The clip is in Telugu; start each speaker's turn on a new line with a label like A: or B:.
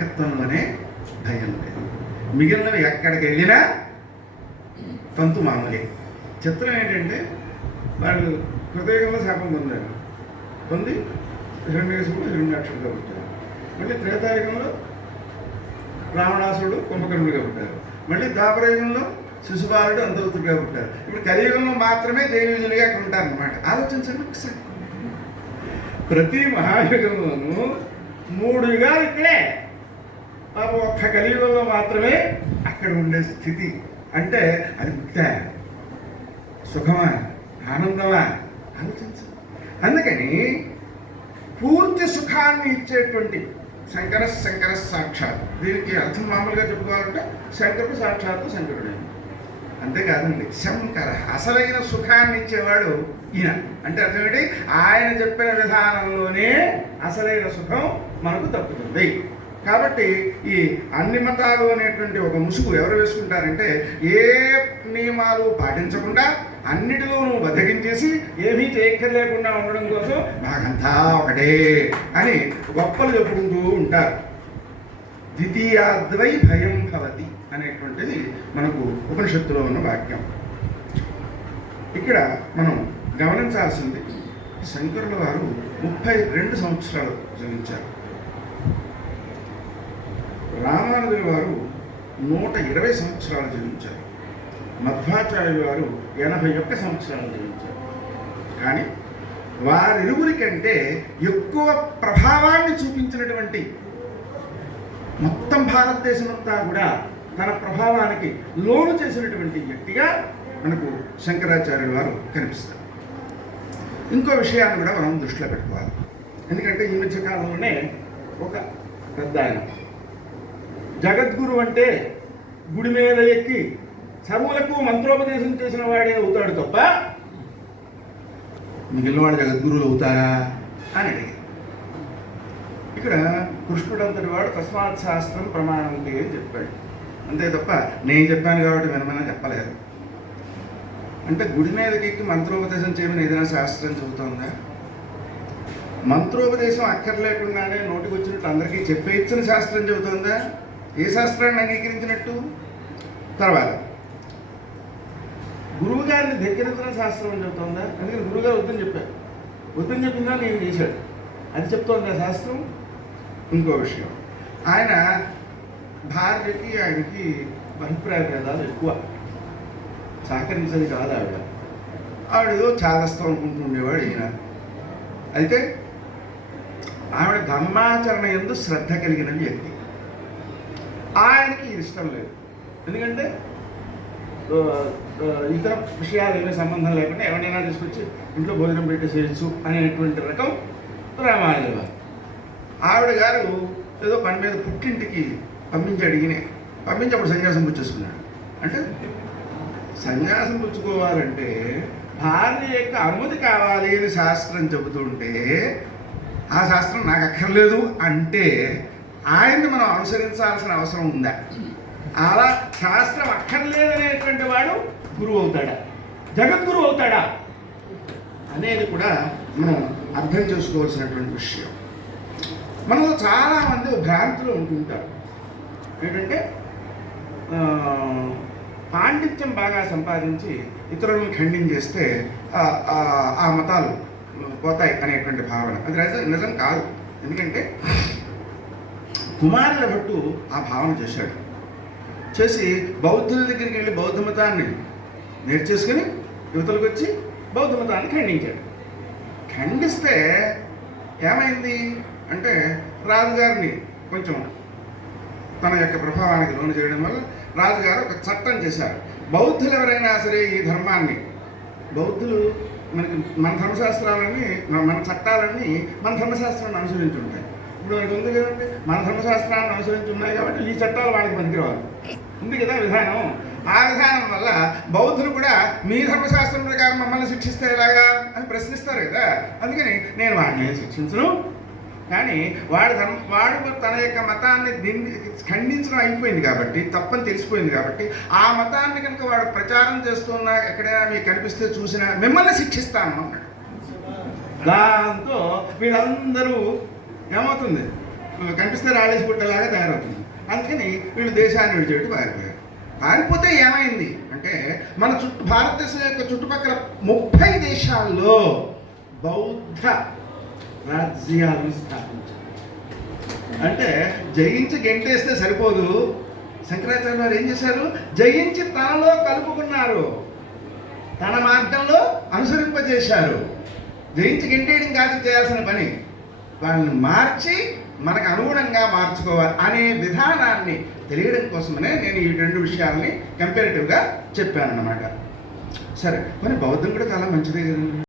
A: అనే దయ్యం లేదు. మిగిలినవి ఎక్కడికి వెళ్ళినా తంతు మామూలే. చిత్రం ఏంటంటే వాళ్ళు హృదయంలో శాపం పొందారు. పొంది హిరణ్యకశిపుడు హిరణ్యాక్షుడుగా పుట్టారు. మళ్ళీ త్రేతాయుగంలో రావణాసుడు కుంభకర్ణుడిగా పుట్టారు. మళ్ళీ ద్వాపరయుగంలో శిశుపాలుడు అంతవృతుడిగా పుట్టారు. ఇప్పుడు కలియుగంలో మాత్రమే దేవీజులుగా అక్కడ ఉంటారనమాట ఆలోచించండి ఒకసారి. ప్రతి మహాయుగంలోనూ మూడుగా ఇక్కడే. ఆ ఒక్క కలియుగంలో మాత్రమే అక్కడ ఉండే స్థితి. అంటే అది ముక్త. సుఖమా? ఆనందమా? ఆలోచించు. అందుకని పూర్తి సుఖాన్ని ఇచ్చేటువంటి శంకర శంకర సాక్షాత్. దీనికి అర్థం మామూలుగా చెప్పుకోవాలంటే శంకరుడు సాక్షాత్తు శంకరుడే. అంతేకాదండి శంకర అసలైన సుఖాన్ని ఇచ్చేవాడు ఈయన. అంటే అర్థం ఏంటి ఆయన చెప్పిన విధానంలోనే అసలైన సుఖం మనకు తప్పుతుంది. కాబట్టి ఈ అన్ని మతాలు అనేటువంటి ఒక ముసుగు ఎవరు వేసుకుంటారంటే ఏ నియమాలు పాటించకుండా అన్నిటిలోనూ బద్దగించేసి ఏమీ చేయక్కర్లేకుండా ఉండడం కోసం నాకంతా ఒకటే అని గొప్పలు చెప్పుకుంటూ ఉంటారు. ద్వితీయాద్వై భయం భవతి అనేటువంటిది మనకు ఉపనిషత్తులో ఉన్న వాక్యం. ఇక్కడ మనం గమనించాల్సింది శంకరుల వారు ముప్పై రెండు సంవత్సరాలు జీవించారు రామానుజుల వారు నూట ఇరవై సంవత్సరాలు జీవించారు. మధ్వాచార్యుల వారు ఎనభై ఒక్క సంవత్సరాలు జీవించారు. కానీ వారిరువురి కంటే ఎక్కువ ప్రభావాన్ని చూపించినటువంటి మొత్తం భారతదేశం అంతా కూడా తన ప్రభావానికి లోను చేసినటువంటి వ్యక్తిగా మనకు శంకరాచార్యుల వారు కనిపిస్తారు. ఇంకో విషయాన్ని కూడా మనం దృష్టిలో పెట్టుకోవాలి. ఎందుకంటే ఈ మధ్య కాలంలోనే ఒక పెద్ద ఆయన జగద్గురు అంటే గుడి మీద ఎక్కి సర్వులకు మంత్రోపదేశం చేసిన వాడే అవుతాడు తప్ప మిగిలినవాడు జగద్గురువులు అవుతారా అని అడిగారు ఇక్కడ కృష్ణుడు అంతటి వాడు తస్మాత్ శాస్త్రం ప్రమాణం ఉంది అని చెప్పాడు. అంతే తప్ప నేను చెప్పాను కాబట్టి వినమని చెప్పలేదు. అంటే గుడి మీదకి ఎక్కి మంత్రోపదేశం చేయమని ఏదైనా శాస్త్రం చెబుతోందా? మంత్రోపదేశం అక్కర్లేకుండానే నోటికి వచ్చినట్టు అందరికీ చెప్పే ఇచ్చిన శాస్త్రం చెబుతోందా? ఏ శాస్త్రాన్ని అంగీకరించినట్టు? తర్వాత. గురువు గారిని శాస్త్రం అని చెప్తుందా? అందుకని గురువుగారు వద్దని చెప్పారు. వద్దని చెప్పిందా నేను చేశాడు. అది చెప్తోంది ఆ శాస్త్రం. ఇంకో విషయం. ఆయన భార్యకి ఆయనకి అభిప్రాయ భేదాలు ఎక్కువ. సహకరించేది కాదు ఆవిడ. ఆవిడ ఏదో చాదస్తాం అనుకుంటుండేవాడు ఈయన. అయితే ఆవిడ ధర్మాచరణ ఎందు శ్రద్ధ కలిగిన వ్యక్తి. ఆయనకి ఇది ఇష్టం లేదు. ఎందుకంటే ఇతర విషయాలు ఏమీ సంబంధం లేకుండా ఎవరినైనా తీసుకొచ్చి ఇంట్లో భోజనం పెట్టేసేయచ్చు అనేటువంటి రకం రామాయణ గారు ఆవిడ గారు ఏదో పని మీద పుట్టింటికి పంపించి ఈయనే పంపించి అప్పుడు సన్యాసం పుచ్చేసుకున్నాడు. అంటే సన్యాసం పుచ్చుకోవాలంటే భార్య యొక్క అనుమతి కావాలి అని శాస్త్రం చెబుతుంటే ఆ శాస్త్రం నాకు అక్కర్లేదు అంటే ఆయన్ని మనం అనుసరించాల్సిన అవసరం ఉందా? అలా శాస్త్రం అక్కర్లేదనేటువంటి వాడు గురువు అవుతాడా? జగద్గురువు అవుతాడా? అనేది కూడా మనం అర్థం చేసుకోవాల్సినటువంటి విషయం. మనలో చాలామంది భ్రాంతులు ఉంటుంటారు. ఏంటంటే పాండిత్యం బాగా సంపాదించి ఇతరులను ఖండించేస్తే ఆ- ఆ- ఆ మతాలు పోతాయి అనేటువంటి భావన. అది నిజం నిజం కాదు. ఎందుకంటే కుమారుల భట్టు ఆ భావన చేశాడు. చేసి బౌద్ధుల దగ్గరికి వెళ్ళి బౌద్ధ మతాన్ని నేర్చేసుకుని యువతలకు వచ్చి బౌద్ధ మతాన్ని ఖండించాడు. ఖండిస్తే ఏమైంది అంటే రాజుగారిని కొంచెం తన యొక్క ప్రభావానికి లోను చేయడం వల్ల రాజుగారు ఒక చట్టం చేశారు. బౌద్ధులు ఎవరైనా సరే ఈ ధర్మాన్ని బౌద్ధులు మనకి మన ధర్మశాస్త్రాలని మన చట్టాలన్నీ మన ధర్మశాస్త్రాన్ని అనుసరించి ఉంటాయి ఇప్పుడు వాళ్ళకి ఉంది కదండి. మన ధర్మశాస్త్రాన్ని అనుసరించి ఉన్నాయి కాబట్టి ఈ చట్టాలు వాళ్ళకి పనికిరావాలి ఉంది కదా విధానం? ఆ విధానం వల్ల బౌద్ధులు కూడా మీ ధర్మశాస్త్రం ప్రకారం మమ్మల్ని శిక్షిస్తే ఎలాగా అని ప్రశ్నిస్తారు కదా. అందుకని నేను వాడిని శిక్షించను? కానీ వాడు ధర్మ వాడు తన యొక్క మతాన్ని దిండి ఖండించడం అయిపోయింది కాబట్టి తప్పని తెలిసిపోయింది కాబట్టి ఆ మతాన్ని కనుక వాడు ప్రచారం చేస్తున్నా ఎక్కడైనా మీకు కనిపిస్తే చూసినా మిమ్మల్ని శిక్షిస్తాను అన్నాడు దాంతో వీళ్ళందరూ ఏమవుతుంది? కనిపిస్తే రాళ్ళేసి పుట్టేలాగా తయారవుతుంది. అందుకని వీళ్ళు దేశాన్ని విడిచిపెట్టి పారిపోయారు. పారిపోతే ఏమైంది? అంటే మన చుట్టూ భారతదేశం యొక్క చుట్టుపక్కల ముప్పై దేశాల్లో బౌద్ధ రాజ్యాలను స్థాపించారు. అంటే జయించి గెంటేస్తే సరిపోదు. శంకరాచార్య వారు ఏం చేశారు? జయించి తనలో కలుపుకున్నారు. తన మార్గంలో అనుసరింపజేశారు. జయించి గెంటేయడం కాదు చేయాల్సిన పని. వాళ్ళని మార్చి మనకు అనుగుణంగా మార్చుకోవాలి అనే విధానాన్ని తెలియడం కోసమనే నేను ఈ రెండు విషయాల్ని కంపేరిటివ్గా చెప్పాను అన్నమాట సరే మరి బౌద్ధం కూడా చాలా మంచిదే కదండి.